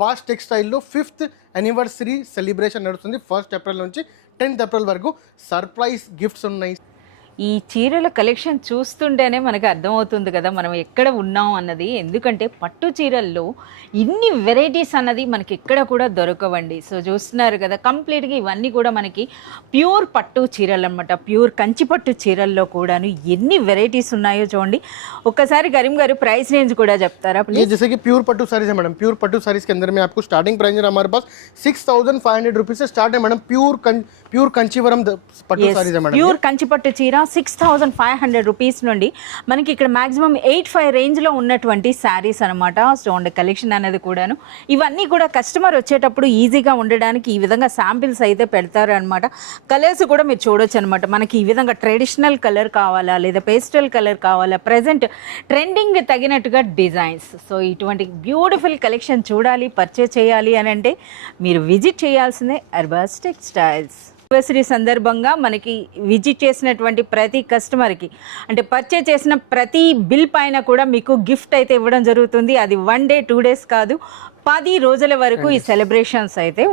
Boss టెక్స్టైల్లో 5th anniversary celebration నడుస్తుంది. 1st April నుంచి 10th April వరకు సర్ప్రైజ్ గిఫ్ట్స్ ఉన్నాయి. ఈ చీరల కలెక్షన్ చూస్తుంటేనే మనకు అర్థమవుతుంది కదా మనం ఎక్కడ ఉన్నాం అన్నది. ఎందుకంటే పట్టు చీరల్లో ఇన్ని వెరైటీస్ అన్నది మనకి ఎక్కడ కూడా దొరకవండి. సో చూస్తున్నారు కదా, కంప్లీట్గా ఇవన్నీ కూడా మనకి ప్యూర్ పట్టు చీరలు అనమాట. ప్యూర్ కంచి పట్టు చీరల్లో కూడాను ఎన్ని వెరైటీస్ ఉన్నాయో చూడండి. ఒక్కసారి కరీం గారు ప్రైస్ रेंज కూడా చెప్తారా ये जैसे कि प्योर पट्टू साड़ीज है मैडम. प्योर पट्टू साड़ीज के अंदर में आपको स्टार्टिंग प्राइस है हमारे पास 6500 रुपीज से स्टार्ट है मैडम. प्योर कंचीवरम पट्टू साड़ीज है मैडम. ప్యూర్ కంచి పట్టు చీర 6500 రూపీస్ నుండి మనకి ఇక్కడ మాక్సిమం 85 రేంజ్లో ఉన్నటువంటి శారీస్ అనమాట. చూడండి కలెక్షన్ అనేది కూడాను. ఇవన్నీ కూడా కస్టమర్ వచ్చేటప్పుడు ఈజీగా ఉండడానికి ఈ విధంగా శాంపిల్స్ అయితే పెడతారు అనమాట. కలర్స్ కూడా మీరు చూడొచ్చు అనమాట. మనకి ఈ విధంగా ట్రెడిషనల్ కలర్ కావాలా లేదా పేస్టల్ కలర్ కావాలా, ప్రజెంట్ ట్రెండింగ్ తగినట్టుగా డిజైన్స్. సో ఇటువంటి బ్యూటిఫుల్ కలెక్షన్ చూడాలి, పర్చేజ్ చేయాలి అని అంటే మీరు విజిట్ చేయాల్సిందే అర్బాస్ టెక్స్టైల్స్. యానివర్సరీ సందర్భంగా మనకి విజిట్ చేసినటువంటి ప్రతి కస్టమర్కి అంటే పర్చేజ్ చేసిన ప్రతి బిల్ పైన కూడా మీకు గిఫ్ట్ అయితే ఇవ్వడం జరుగుతుంది. అది 1 day 2 days కాదు, 10 రోజుల వరకు ఈ సెలబ్రేషన్స్ అయితే